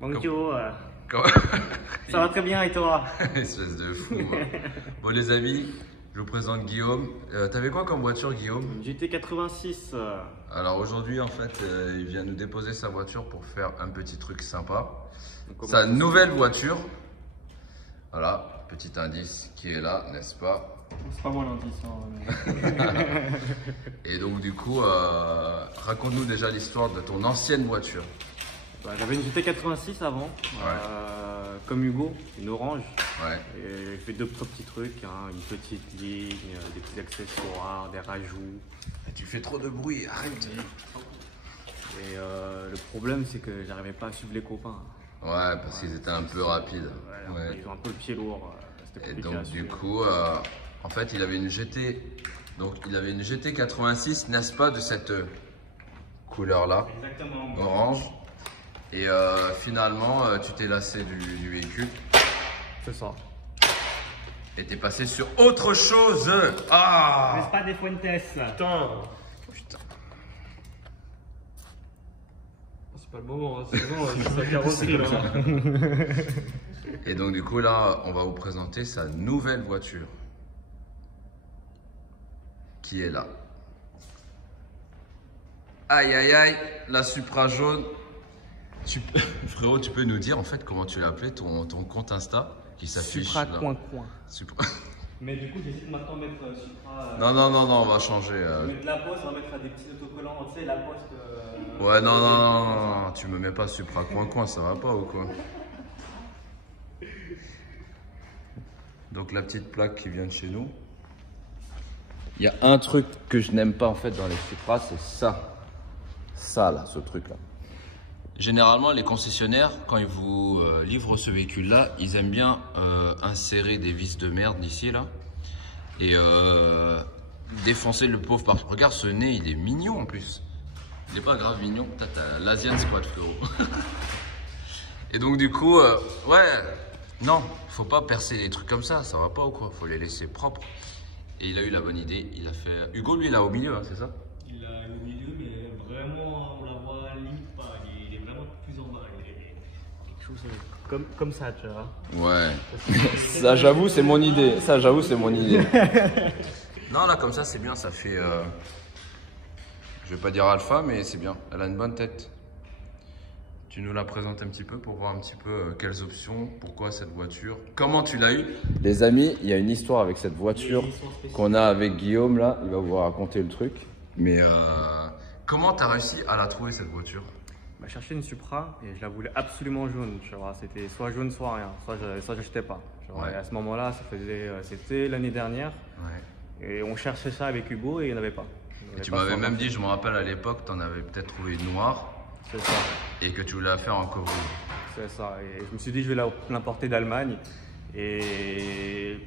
Bonjour. Comme... Ça va très bien et toi? Espèce de fou. Bon les amis, je vous présente Guillaume. T'avais quoi comme voiture Guillaume? Une GT86. Alors aujourd'hui en fait, il vient nous déposer sa voiture pour faire un petit truc sympa. Sa nouvelle voiture. Voilà, petit indice qui est là, n'est-ce pas? C'est pas moi l'indice. Hein, Et donc du coup, raconte-nous déjà l'histoire de ton ancienne voiture. Bah, j'avais une GT86 avant, comme Hugo, une orange. Ouais. Et j'ai fait deux petits trucs, hein, une petite ligne, des petits accessoires, des rajouts. Tu fais trop de bruit, arrête. Et le problème c'est que j'arrivais pas à suivre les copains. Ouais, parce qu'ils étaient un peu rapides. Ouais. Ils ont un peu le pied lourd. Et donc du coup, en fait, il avait une GT. Donc il avait une GT86, n'est-ce pas, de cette couleur-là, orange. Et finalement, tu t'es lassé du véhicule. C'est ça. Et t'es passé sur autre chose. Ah! N'est-ce pas des Fuentes? Putain! Putain. C'est pas le moment, hein. Sinon c'est sa carrosserie là. Et donc du coup là, on va vous présenter sa nouvelle voiture. Qui est là. Aïe aïe aïe, la Supra jaune. Frérot, tu peux nous dire en fait comment tu l'as appelé ton compte Insta qui s'affiche Supra là. coin. Supra. Mais du coup, j'hésite maintenant à mettre Supra. Non, on va changer. Mettre la poste, on va mettre des petits autocollants, tu sais, la poste. Ouais, non, tu me mets pas Supra coin, ça va pas ou quoi? Donc la petite plaque qui vient de chez nous. Il y a un truc que je n'aime pas en fait dans les Supra, c'est ça. Ça là, ce truc là. Généralement, les concessionnaires, quand ils vous livrent ce véhicule-là, ils aiment bien insérer des vis de merde d'ici, là, et défoncer le pauvre par... Regarde, ce nez, il est mignon en plus. Il est pas grave mignon. T'as l'Asian Squad, frérot. Et donc, du coup, ouais, non, faut pas percer les trucs comme ça va pas ou quoi? Faut les laisser propres. Et il a eu la bonne idée, il a fait... Hugo, lui, il est au milieu, hein, c'est ça? Il a au milieu, mais vraiment, on la voit limite pas. Il est vraiment plus en bas. Quelque chose comme ça, tu vois. Ouais. Ça, j'avoue, c'est mon idée. Non, là, comme ça, c'est bien. Ça fait... je vais pas dire alpha, mais c'est bien. Elle a une bonne tête. Tu nous la présentes un petit peu pour voir un petit peu quelles options, pourquoi cette voiture, comment tu l'as eu. Les amis, il y a une histoire avec cette voiture qu'on a avec Guillaume là. Il va vous raconter le truc. Mais comment tu as réussi à la trouver cette voiture? Bah, je cherchais une Supra et je la voulais absolument jaune. Tu vois, c'était soit jaune, soit rien. Soit j'achetais pas. Ouais. Et à ce moment-là, c'était l'année dernière. Ouais. Et on cherchait ça avec Hugo et il n'y en avait pas. Et tu m'avais même dit, je me rappelle à l'époque, tu en avais peut-être trouvé une noire. C'est ça. Et que tu voulais la faire en cover. C'est ça. Et je me suis dit, je vais l'importer d'Allemagne. Et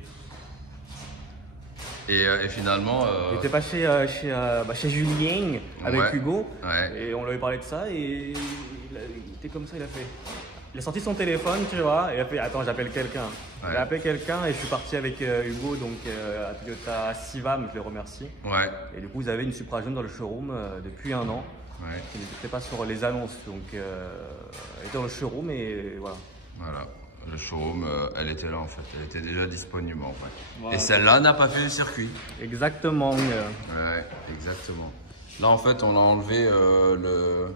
finalement. j'étais pas chez Julien avec Hugo. Ouais. Et on lui avait parlé de ça. Et il était comme ça, il a sorti son téléphone, tu vois. Et il a fait, attends, j'appelle quelqu'un. Ouais. Il a appelé quelqu'un et je suis parti avec Hugo, donc à Toyota Sivam, je les remercie. Ouais. Et du coup, vous avez une Supra jaune dans le showroom depuis 1 an. Ouais. Il n'était pas sur les annonces, donc elle était dans le showroom et voilà. Voilà, le showroom, elle était là en fait, elle était déjà disponible en fait. Voilà. Et celle-là n'a pas fait le circuit. Exactement. Ouais, exactement. Là en fait, on a enlevé le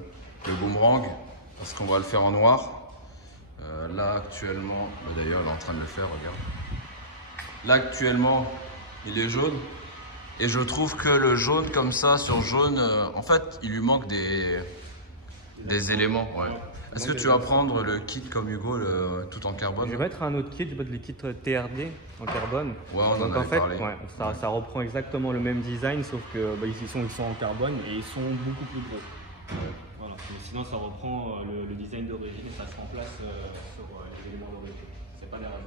boomerang parce qu'on va le faire en noir. Là actuellement, d'ailleurs, il est en train de le faire, regarde. Là actuellement, il est jaune. Et je trouve que le jaune comme ça, sur jaune, en fait, il lui manque des éléments. Ouais. Est-ce que tu vas prendre le kit comme Hugo, tout en carbone? Je vais mettre un autre kit, je vais mettre les kits TRD en carbone. Ouais, on donc en en avait fait, parlé. ouais, ça reprend exactement le même design, sauf que ils sont en carbone et ils sont beaucoup plus gros. Voilà. Mais sinon, ça reprend le design d'origine et ça se remplace sur les éléments d'origine. C'est pas grave.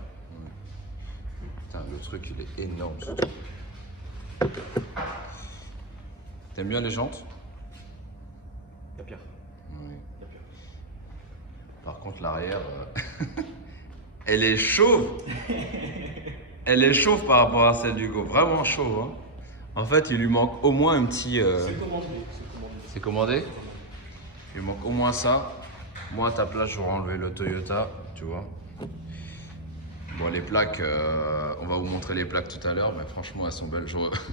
Putain, le truc, il est énorme ce truc. T'aimes bien les jantes? Y'a pire. Oui. Y'a pire. Par contre, l'arrière, elle est chauve. Elle est chauve par rapport à celle d'Hugo. Vraiment chauve. Hein. En fait, il lui manque au moins un petit... C'est commandé. C'est commandé? Il lui manque au moins ça. Moi, à ta place, j'aurais enlevé le Toyota, tu vois. Bon, les plaques, on va vous montrer les plaques tout à l'heure, mais franchement, elles sont belles.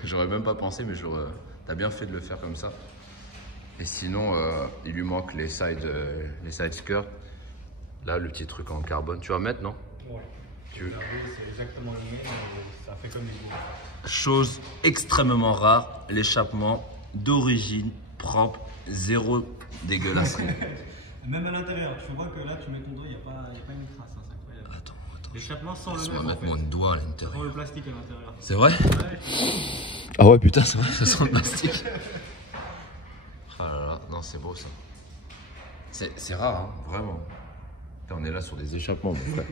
J'aurais même pas pensé, mais t'as bien fait de le faire comme ça. Et sinon, il lui manque les side skirts. Là, le petit truc en carbone. Tu vas mettre, non? Ouais. C'est exactement le même, ça fait comme des boules. Chose extrêmement rare, l'échappement d'origine propre, zéro dégueulasserie. Même à l'intérieur, tu vois que là tu mets ton doigt, il n'y a pas une trace, hein, c'est incroyable. Attends. L'échappement sans le Laisse-moi neuf en mettre fait. mon doigt à Sans l'intérieur. le plastique à l'intérieur. C'est vrai? Ouais. Ah ouais, putain, c'est vrai, ça sent le plastique. Ah là là, non, c'est beau ça. C'est rare, hein, vraiment. Putain, on est là sur des échappements, mon frère.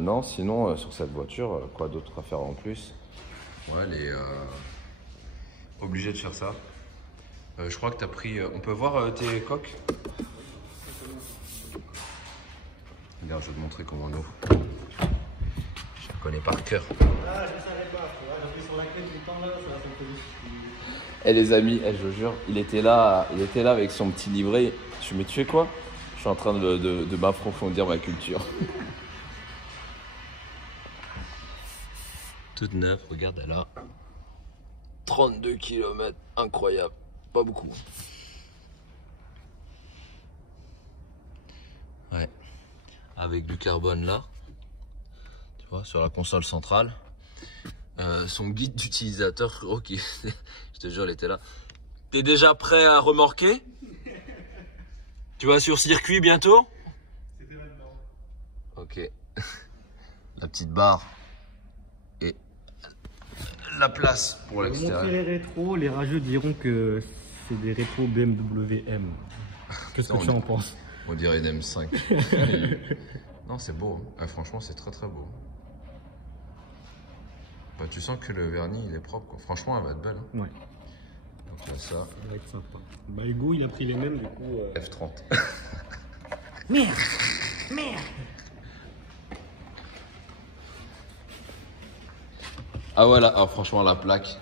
Non, sinon, sur cette voiture, quoi d'autre à faire en plus? Ouais, elle est obligée de faire ça. Je crois que tu as pris. On peut voir tes coques? Regarde, je vais te montrer comment on ouvre. Je la connais par cœur. Ah, je ne savais pas, j'appuie sur la clé tout le temps là, ça me faisait. Eh les amis, je vous jure, il était là avec son petit livret. Mais tu fais quoi? Je suis en train de m'approfondir ma culture. Toute neuve, regarde, elle a 32 km, incroyable, pas beaucoup. Ouais, avec du carbone là, tu vois, sur la console centrale. Son guide d'utilisateur, frérot, qui, je te jure, il était là. T'es déjà prêt à remorquer? Tu vas sur circuit bientôt? C'était là-dedans. Ok. La petite barre et la place pour Pour montrer l'extérieur. les rétros, les rageux diront que c'est des rétros BMW M. Qu'est-ce que tu en penses? On dirait une M5. Non, c'est beau. Hein. Franchement, c'est très très beau. Bah, tu sens que le vernis il est propre. Quoi. Franchement, elle va être belle. Hein. Ouais. Donc il y a ça. Ça va être sympa. Bah Hugo il a pris les mêmes du coup. F30. Merde. Merde. Ah voilà, ah, franchement la plaque.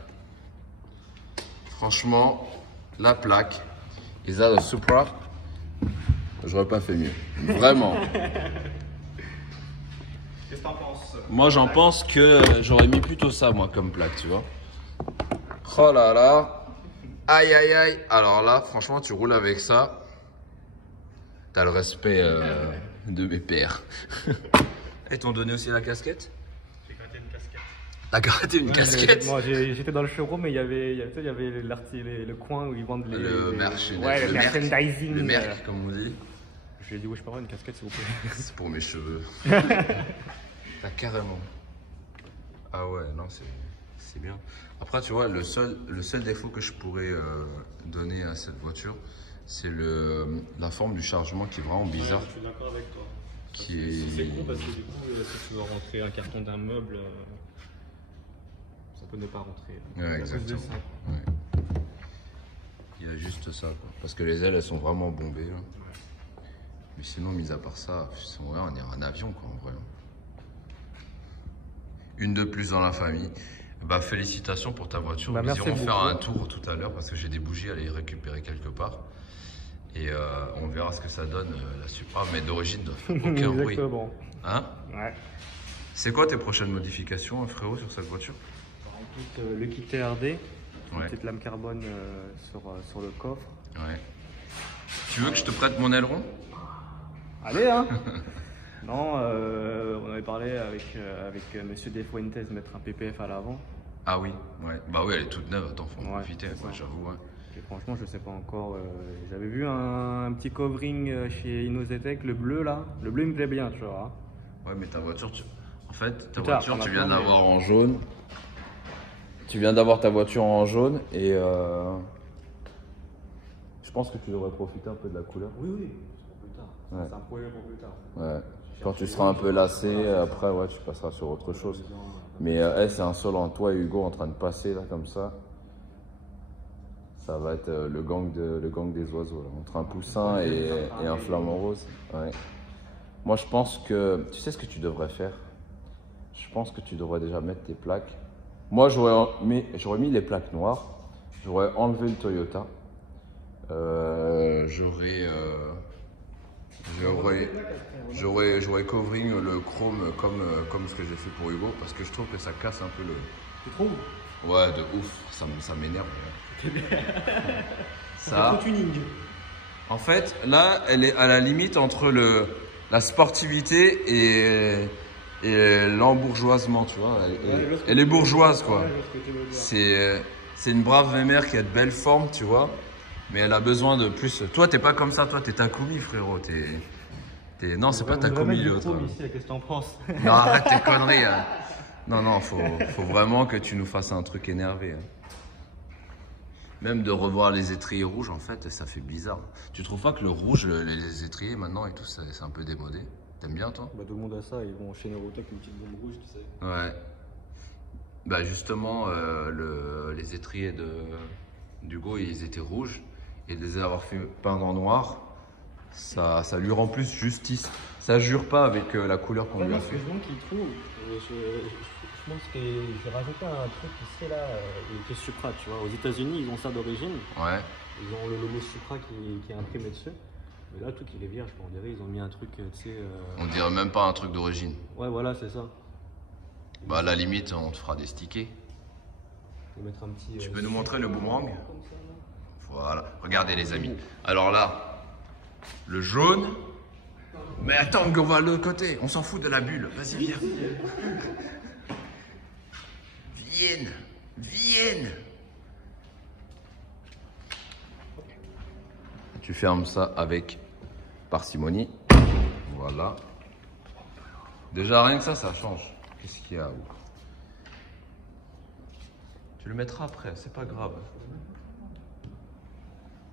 Franchement, la plaque. Is that a Supra? J'aurais pas fait mieux. Vraiment. Qu'est-ce que t'en penses? Moi j'en pense que j'aurais mis plutôt ça moi comme plaque, tu vois. Oh là là. Aïe aïe aïe. Alors là, franchement, tu roules avec ça. T'as le respect de mes pères. Et t'ont donné aussi la casquette? J'ai gratté une casquette. T'as gratté une casquette? Moi j'étais dans le showroom mais il y avait le coin où ils vendent les. Le merchandising. Ouais, le merchandising. Le merc, comme on dit. Je lui ai dit, oui, je peux avoir une casquette s'il vous plaît. C'est pour mes cheveux. T'as carrément. Ah ouais, non, c'est bien. Après, tu vois, le seul défaut que je pourrais donner à cette voiture, c'est la forme du chargement qui est vraiment bizarre. Je suis d'accord avec toi. C'est con parce que du coup, si tu veux rentrer un carton d'un meuble, ça peut ne pas rentrer. Ouais, exactement. Ouais. Il y a juste ça, quoi. Parce que les ailes, elles sont vraiment bombées. Là. Mais sinon, mis à part ça, ouais, on est un avion, quoi, en vrai. Une de plus dans la famille. Bah, félicitations pour ta voiture. Bah, Nous irons merci faire beaucoup. un tour tout à l'heure parce que j'ai des bougies à aller récupérer quelque part. Et on verra ce que ça donne la Supra, mais d'origine doit faire aucun bruit. Exactement. Hein? Ouais. C'est quoi tes prochaines modifications, frérot, sur cette voiture? Le kit TRD, une Ouais. petite lame carbone sur le coffre. Ouais. Tu veux que je te prête mon aileron? Allez, hein. Non, on avait parlé avec Monsieur Desfuentes de mettre un PPF à l'avant. Ah oui, ouais. Bah oui, elle est toute neuve, attends, faut en Ouais, profiter, c'est quoi, ça. j'avoue, ouais. Et franchement, je sais pas encore. J'avais vu un petit covering chez Innozetech, le bleu là. Le bleu il me plaît bien, tu vois. Ouais, mais ta voiture, en fait, ta Plus tard, voiture, pas tu viens maintenant, d'avoir en jaune. Tu viens d'avoir ta voiture en jaune et je pense que tu devrais profiter un peu de la couleur. Oui, oui, c'est pour plus tard. Ouais. C'est un projet pour plus tard. Ouais. Quand tu seras un peu lassé, après, ouais, tu passeras sur autre chose. Mais c'est insolent. Toi et Hugo en train de passer là comme ça. Ça va être le gang des oiseaux là, entre un poussin et un flamant rose. Ouais. Moi, je pense que tu sais ce que tu devrais faire. Je pense que tu devrais déjà mettre tes plaques. Moi, j'aurais mis les plaques noires. J'aurais enlevé le Toyota. J'aurais covering le chrome comme ce que j'ai fait pour Hugo parce que je trouve que ça casse un peu le. Tu trouves? Ouais, de ouf, ça m'énerve. Ça. Trop tuning. En fait, là, elle est à la limite entre la sportivité et l'embourgeoisement, tu vois. Elle est bourgeoise, quoi. C'est une brave mère qui a de belles formes, tu vois. Mais elle a besoin de plus. Toi, t'es pas comme ça, toi, t'es Takumi, frérot. Non, c'est pas Takumi, l'autre. Qu'est-ce que t'en penses? Non, arrête tes conneries. Hein. Non, faut vraiment que tu nous fasses un truc énervé. Hein. Même de revoir les étriers rouges, en fait, ça fait bizarre. Tu trouves pas que le rouge, les étriers maintenant et tout, c'est un peu démodé? T'aimes bien, toi? Bah, tout le monde a ça, ils vont chez Nerotech une petite bombe rouge, tu sais. Ouais. Bah, justement, les étriers d'Hugo, ils étaient rouges. Et de les avoir fait peindre en noir, ça lui rend plus justice. Ça jure pas avec la couleur qu'on lui a fait. Je pense qu'il trouve. Je pense que j'ai rajouté un truc ici, là, qui est Supra, tu vois. Aux États-Unis, ils ont ça d'origine. Ouais. Ils ont le logo Supra qui est imprimé dessus. Mais là, tout il est vierge, on dirait. Ils ont mis un truc, tu sais. On dirait même pas un truc d'origine. Ouais, voilà, c'est ça. Bah, à la limite, on te fera des stickers. Je vais mettre un petit. Tu peux nous montrer le boomerang? Voilà, regardez les amis. Alors là, le jaune. Mais attends, on va de l'autre côté. On s'en fout de la bulle. Vas-y, viens. Vienne. Tu fermes ça avec parcimonie. Voilà. Déjà, rien que ça change. Qu'est-ce qu'il y a? Tu le mettras après, c'est pas grave.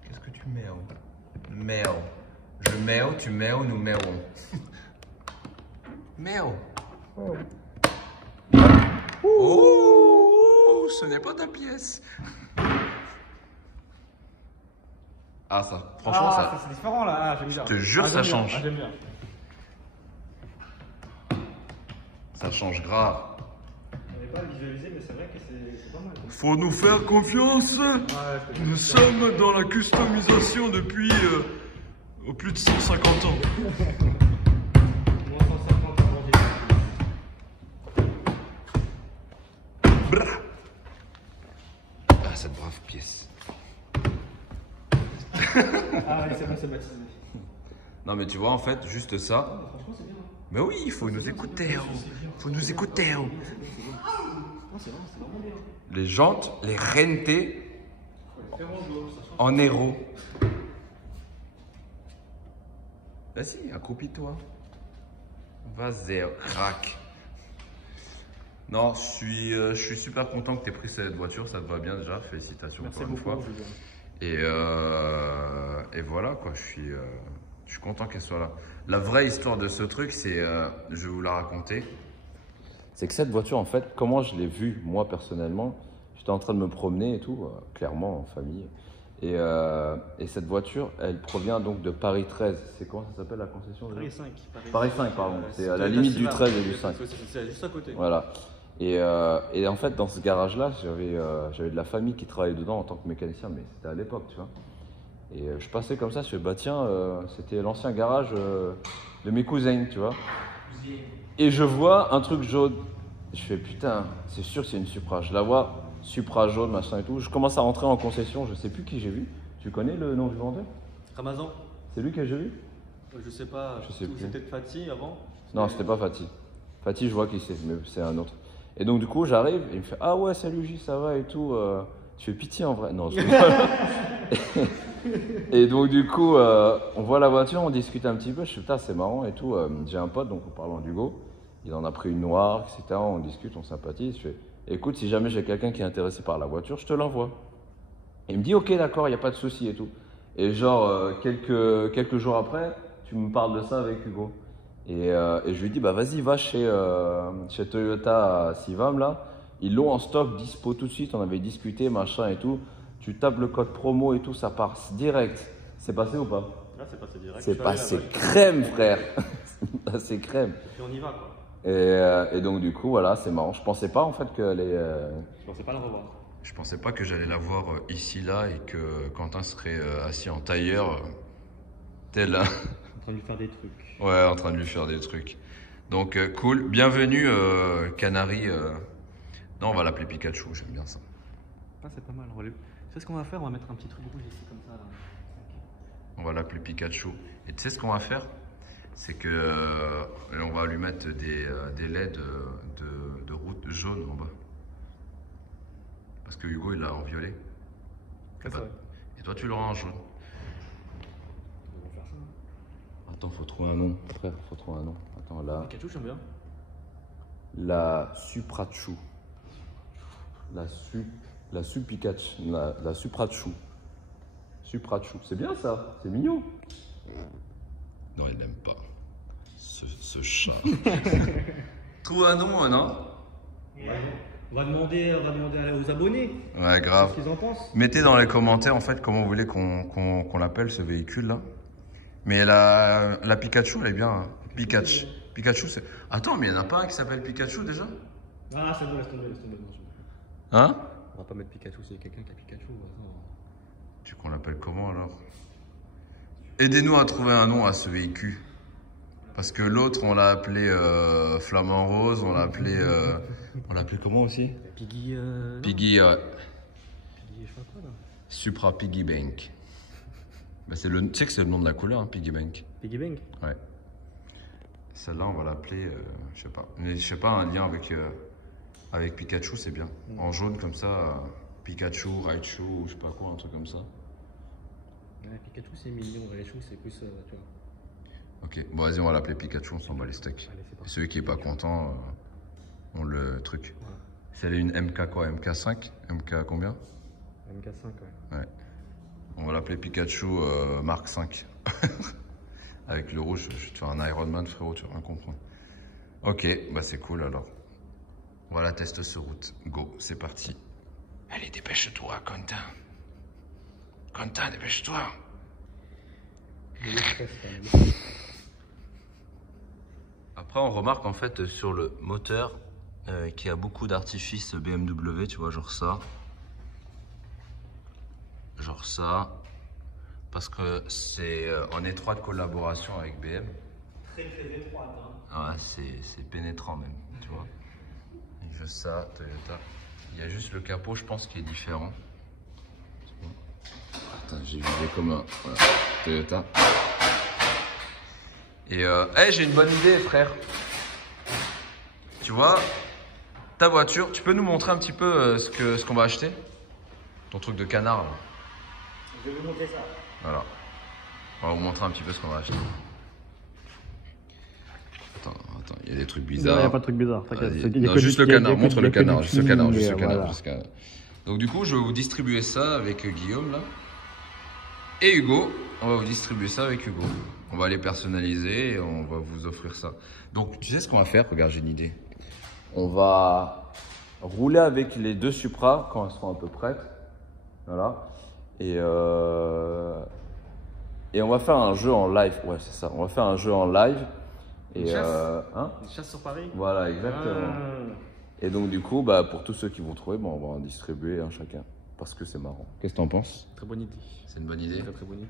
Qu'est-ce que tu mets? Méo. Je méo, tu méo, nous méons. Méo. Oh, ce n'est pas ta pièce. Ah, ça, franchement, ça. C'est différent là, j'aime bien. Je te jure, ça change. J'aime bien. Ça change grave. On n'avait pas visualisé, mais c'est vrai que c'est pas mal. Faut nous faire confiance. Nous sommes dans la customisation depuis plus de 150 ans. Moins 150 avant Brah. Ah, cette brave pièce. Ah, c'est bon, c'est baptisé. Non, mais tu vois, en fait, juste ça. Franchement, c'est bien. Mais oui, il faut nous écouter. Faut nous écouter. C'est vraiment bien. Les jantes, les rentés en héros. Vas-y, accroupis-toi. Vas-y, crac. Non, je suis super content que tu aies pris cette voiture. Ça te va bien déjà. Félicitations Merci encore une beaucoup, fois. Et voilà, quoi. Je suis content qu'elle soit là. La vraie histoire de ce truc, c'est, je vais vous la raconter. C'est que cette voiture, en fait, comment je l'ai vue, moi, personnellement, j'étais en train de me promener et tout, clairement, en famille. Et cette voiture, elle provient donc de Paris 13. C'est comment ça s'appelle la concession? Paris 5. Paris 5, pardon. C'est à la limite du 13 et du 5. C'est juste à côté. Voilà. Et en fait, dans ce garage-là, j'avais de la famille qui travaillait dedans en tant que mécanicien, mais c'était à l'époque, tu vois. Et je passais comme ça, je me suis dit, bah tiens, c'était l'ancien garage de mes cousins, tu vois. Et je vois un truc jaune. Je fais putain, c'est sûr que c'est une Supra. Je la vois, Supra jaune, machin et tout. Je commence à rentrer en concession, je sais plus qui j'ai vu. Tu connais le nom du vendeur? Ramazan. C'est lui que j'ai vu? Je sais pas. Je sais plus. C'était Fatih avant? Non, c'était pas Fatih. Fatih, je vois qui c'est, mais c'est un autre. Et donc du coup, j'arrive et il me fait ah ouais, salut J, ça va et tout. Tu fais pitié en vrai? Non, je Et donc du coup, on voit la voiture, on discute un petit peu. Je fais putain, c'est marrant et tout. J'ai un pote, donc en parlant d'Hugo, il en a pris une noire, etc. On discute, on sympathise. Je fais écoute, si jamais j'ai quelqu'un qui est intéressé par la voiture, je te l'envoie. Et il me dit ok, d'accord, il n'y a pas de souci et tout. Et genre quelques jours après, tu me parles de ça avec Hugo. Et je lui dis bah vas-y, va chez Toyota à Sivam là. Ils l'ont en stock, dispo tout de suite. On avait discuté, machin et tout. Tu tapes le code promo et tout, ça part direct. C'est passé ou pas? Là, c'est passé direct. C'est passé crème, frère. C'est passé crème. Et on y va, quoi. Et donc, du coup, voilà, c'est marrant. Je pensais pas, en fait, que les. Je pensais pas le revoir. Je pensais pas que j'allais la voir ici, là, et que Quentin serait assis en tailleur, tel un... En train de lui faire des trucs. Ouais, en train de lui faire des trucs. Donc, cool. Bienvenue, Canary. Non, on va l'appeler Pikachu, j'aime bien ça. Ah, c'est pas mal. Tu sais ce qu'on va faire? On va mettre un petit truc rouge ici, comme ça. Là. On va l'appeler Pikachu. Et tu sais ce qu'on va faire? C'est que on va lui mettre des LED de route jaune en bas. Parce que Hugo, il l'a en violet. C'est ça, ouais. Et toi, tu l'auras en jaune. On va faire ça. Attends, faut trouver un nom. Frère, faut trouver un nom. Attends, là. Pikachu, j'aime bien. La Suprachu. La Supikachu. La Suprachu. Suprachu. C'est bien ça. C'est mignon. Non, il n'aime pas. Ce chat. Trouve un nom, non? On va demander aux abonnés. Ouais, grave. Ce qu'ils en pensent. Mettez dans les commentaires en fait comment vous voulez qu'on l'appelle ce véhicule là. Mais la Pikachu elle est bien. Hein. Pikachu. Pikachu c'est. Attends, mais il n'y en a pas un qui s'appelle Pikachu déjà? Ah, c'est bon, laisse tomber. Non, Hein? on va pas mettre Pikachu, c'est quelqu'un qui a Pikachu. Tu veux qu'on l'appelle comment alors? Aidez-nous à trouver un nom à ce véhicule. Parce que l'autre on l'a appelé Flamant Rose, on l'a appelé comment aussi? Piggy. Piggy, ouais. Piggy, je sais pas quoi là. Supra Piggy Bank. Bah, tu sais que c'est le nom de la couleur, hein, Piggy Bank. Piggy Bank. Ouais. Celle-là, on va l'appeler, je sais pas. Mais je sais pas, un lien avec Pikachu, c'est bien. En jaune comme ça, Pikachu, Raichu, ou je sais pas quoi, un truc comme ça. Ouais, Pikachu c'est mignon, Raichu c'est plus, tu vois. Ok, bon vas-y, on va l'appeler Pikachu, on s'en bat les steaks. Allez, c'est Et parti. celui qui est pas content, on le truc. Ouais. C'est une MK quoi? MK5? MK combien? MK5, ouais. Ouais. On va l'appeler Pikachu Mark 5. Avec le rouge, je vais te faire un Iron Man, frérot, tu vas rien comprendre. Ok, bah c'est cool alors. Voilà, test sur route. Go, c'est parti. Allez, dépêche-toi, Quentin. Quentin, dépêche-toi. Après, on remarque en fait sur le moteur qu'il y a beaucoup d'artifices BMW, tu vois, genre ça. Genre ça. Parce que c'est en étroite collaboration avec BM. Très étroite, hein. Ouais, c'est pénétrant même, tu vois. Il veut ça, Toyota. Il y a juste le capot, je pense, qui est différent. Attends, j'ai vu comme un voilà, Toyota. Et hey, j'ai une bonne idée, frère. Tu vois, ta voiture, tu peux nous montrer un petit peu ce qu'on va acheter? Ton truc de canard, là. Je vais vous montrer ça. Voilà. On va vous montrer un petit peu ce qu'on va acheter. Attends, il y a des trucs bizarres. Non, il n'y a pas de truc bizarre, t'inquiète. Non, juste le canard, montre le canard, juste le canard, juste le voilà. canard, juste le canard. Donc du coup, je vais vous distribuer ça avec Guillaume, là. Et Hugo, on va vous distribuer ça avec Hugo. On va les personnaliser et on va vous offrir ça. Donc, tu sais ce qu'on va faire? Regarde, j'ai une idée. On va rouler avec les deux Supra quand elles seront un peu prêtes. Voilà. Et on va faire un jeu en live. Ouais, c'est ça. On va faire un jeu en live. Et Une chasse hein? Une chasse sur Paris. Voilà, exactement. Et donc, du coup, bah, pour tous ceux qui vont trouver, bah, on va en distribuer un chacun. Parce que c'est marrant. Qu'est-ce que t'en penses? Très bonne idée. C'est une bonne idée? Très bonne idée.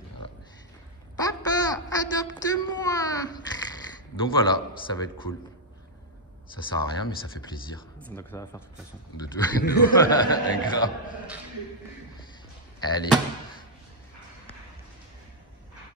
Papa, adopte-moi! Donc voilà, ça va être cool. Ça sert à rien, mais ça fait plaisir. Donc ça va faire de toute façon. De tout. Grave. Allez.